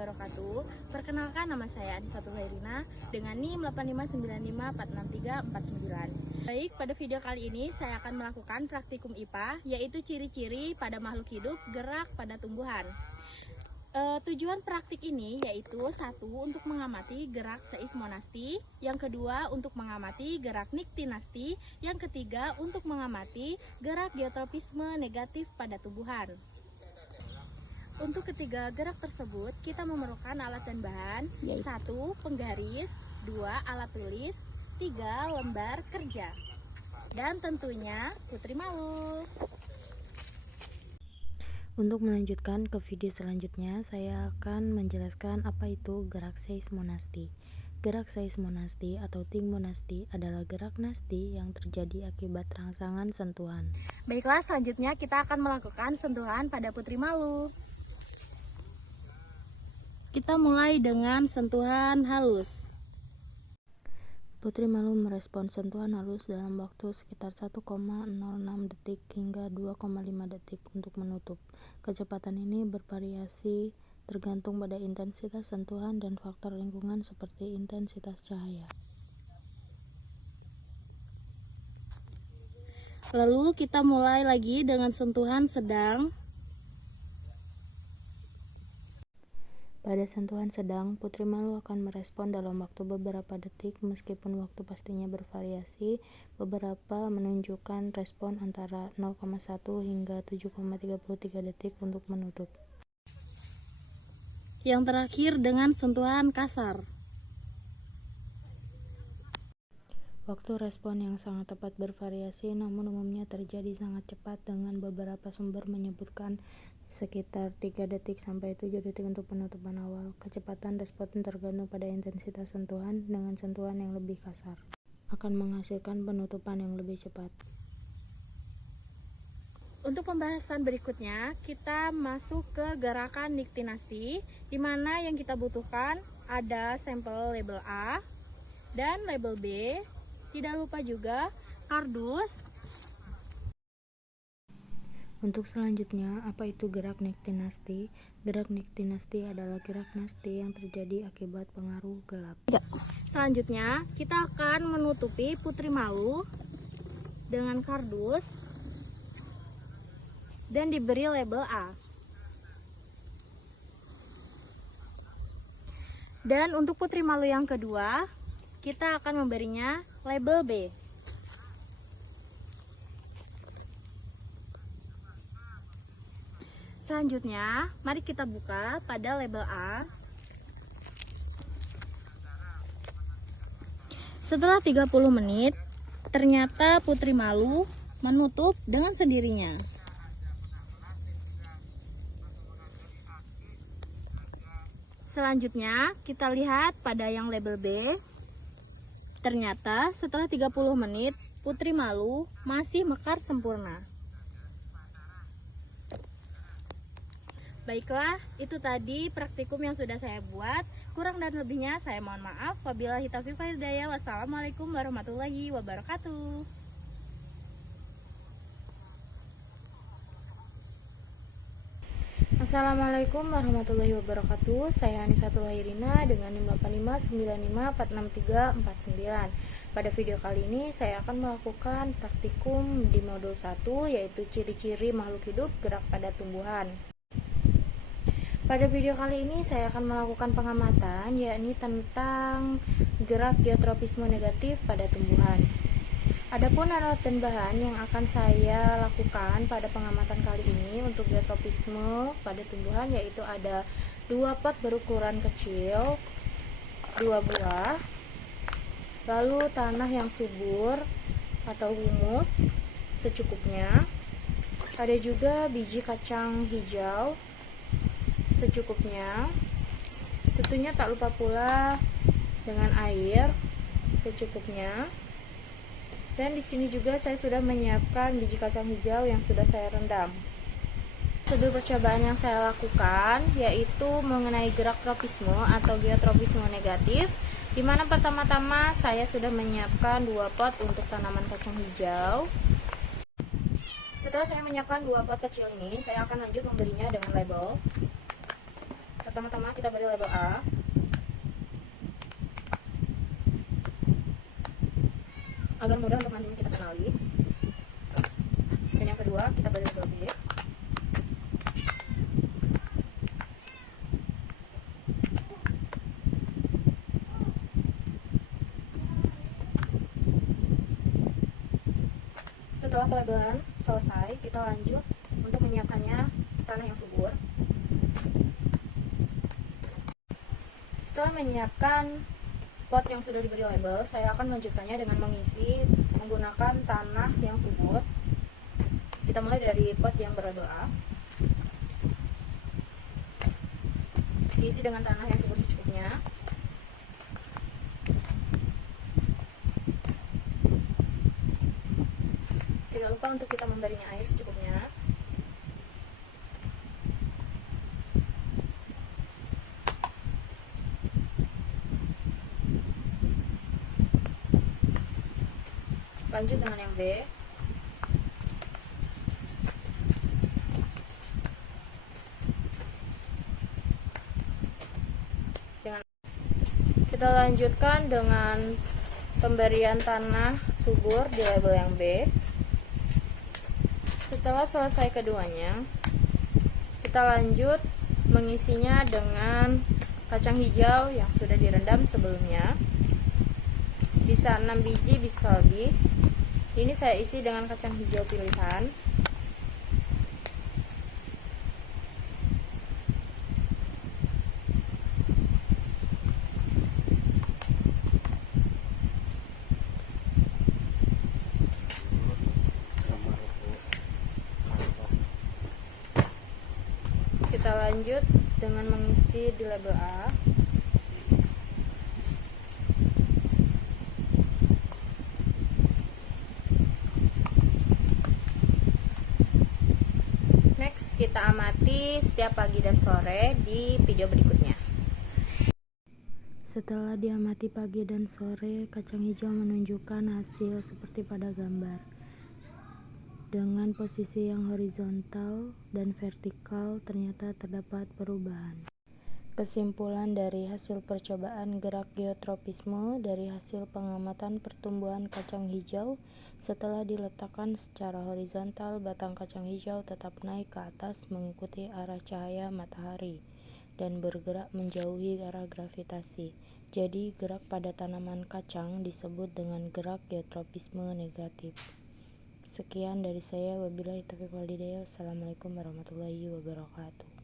wabarakatuh. Perkenalkan, nama saya Anisatul Hairina dengan NIM 859546349. Baik, pada video kali ini saya akan melakukan praktikum IPA, yaitu ciri-ciri pada makhluk hidup, gerak pada tumbuhan. Tujuan praktik ini yaitu satu, untuk mengamati gerak seismonasti, yang kedua untuk mengamati gerak niktinasti, yang ketiga untuk mengamati gerak geotropisme negatif pada tumbuhan. Untuk ketiga gerak tersebut, kita memerlukan alat dan bahan. 1. Penggaris. 2. Alat tulis. 3. Lembar kerja. Dan tentunya Putri Malu. Untuk melanjutkan ke video selanjutnya, saya akan menjelaskan apa itu gerak seismonasti. Gerak seismonasti atau tingmonasti adalah gerak nasti yang terjadi akibat rangsangan sentuhan. Baiklah, selanjutnya kita akan melakukan sentuhan pada Putri Malu. Kita mulai dengan sentuhan halus. Putri Malu merespon sentuhan halus dalam waktu sekitar 1,06 detik hingga 2,5 detik untuk menutup. Kecepatan ini bervariasi tergantung pada intensitas sentuhan dan faktor lingkungan seperti intensitas cahaya. Lalu kita mulai lagi dengan sentuhan sedang. Pada sentuhan sedang, Putri Malu akan merespon dalam waktu beberapa detik, meskipun waktu pastinya bervariasi. Beberapa menunjukkan respon antara 0,1 hingga 7,33 detik untuk menutup. Yang terakhir dengan sentuhan kasar. Waktu respon yang sangat tepat bervariasi, namun umumnya terjadi sangat cepat, dengan beberapa sumber menyebutkan sekitar 3 detik sampai 7 detik untuk penutupan awal. Kecepatan respon tergantung pada intensitas sentuhan. Dengan sentuhan yang lebih kasar akan menghasilkan penutupan yang lebih cepat. Untuk pembahasan berikutnya, kita masuk ke gerakan niktinasti, di mana yang kita butuhkan ada sampel label A dan label B. Tidak lupa juga kardus. Untuk selanjutnya, apa itu gerak niktinasti? Gerak niktinasti adalah gerak nasti yang terjadi akibat pengaruh gelap. Selanjutnya, kita akan menutupi Putri Malu dengan kardus dan diberi label A. Dan untuk Putri Malu yang kedua, kita akan memberinya label B. Selanjutnya, mari kita buka pada label A. Setelah 30 menit, ternyata Putri Malu menutup dengan sendirinya. Selanjutnya, kita lihat pada yang label B. Ternyata setelah 30 menit, Putri Malu masih mekar sempurna. Baiklah, itu tadi praktikum yang sudah saya buat. Kurang dan lebihnya saya mohon maaf. Wabillahi taufiq wal hidayah. Wassalamualaikum warahmatullahi wabarakatuh. Assalamualaikum warahmatullahi wabarakatuh. Saya Anisatul Hairina dengan NIM 859546349. Pada video kali ini saya akan melakukan praktikum di modul 1, yaitu ciri-ciri makhluk hidup, gerak pada tumbuhan. Pada video kali ini saya akan melakukan pengamatan, yakni tentang gerak geotropisme negatif pada tumbuhan. Adapun alat dan bahan yang akan saya lakukan pada pengamatan kali ini untuk geotropisme pada tumbuhan, yaitu ada 2 pot berukuran kecil, 2 buah, lalu tanah yang subur atau humus secukupnya, ada juga biji kacang hijau secukupnya, tentunya tak lupa pula dengan air secukupnya. Dan di sini juga saya sudah menyiapkan biji kacang hijau yang sudah saya rendam. Prosedur percobaan yang saya lakukan yaitu mengenai gerak tropisme atau geotropisme negatif, di mana pertama-tama saya sudah menyiapkan 2 pot untuk tanaman kacang hijau. Setelah saya menyiapkan 2 pot kecil ini, saya akan lanjut memberinya dengan label. Pertama-tama kita beri label A. Agar mudah untuk nantinya kita kenali. Dan yang kedua kita beri label B. Setelah pelabelan selesai, kita lanjut untuk menyiapkannya tanah yang subur. Setelah menyiapkan pot yang sudah diberi label, saya akan melanjutkannya dengan mengisi menggunakan tanah yang subur. Kita mulai dari pot yang berlabel A. Diisi dengan tanah yang subur secukupnya. Tidak lupa untuk kita memberinya air secukupnya. Lanjut dengan yang B. Kita lanjutkan dengan pemberian tanah subur di label yang B. Setelah selesai keduanya, kita lanjut mengisinya dengan kacang hijau yang sudah direndam sebelumnya. Bisa 6 biji, bisa lebih. Ini saya isi dengan kacang hijau pilihan. Kita lanjut dengan mengisi di label A. Next, kita amati setiap pagi dan sore di video berikutnya. Setelah diamati pagi dan sore, kacang hijau menunjukkan hasil seperti pada gambar. Dengan posisi yang horizontal dan vertikal, ternyata terdapat perubahan. Kesimpulan dari hasil percobaan gerak geotropisme dari hasil pengamatan pertumbuhan kacang hijau, setelah diletakkan secara horizontal, batang kacang hijau tetap naik ke atas mengikuti arah cahaya matahari dan bergerak menjauhi arah gravitasi. Jadi, gerak pada tanaman kacang disebut dengan gerak geotropisme negatif. Sekian dari saya, wabillahi taufiq wal hidayah. Wassalamualaikum warahmatullahi wabarakatuh.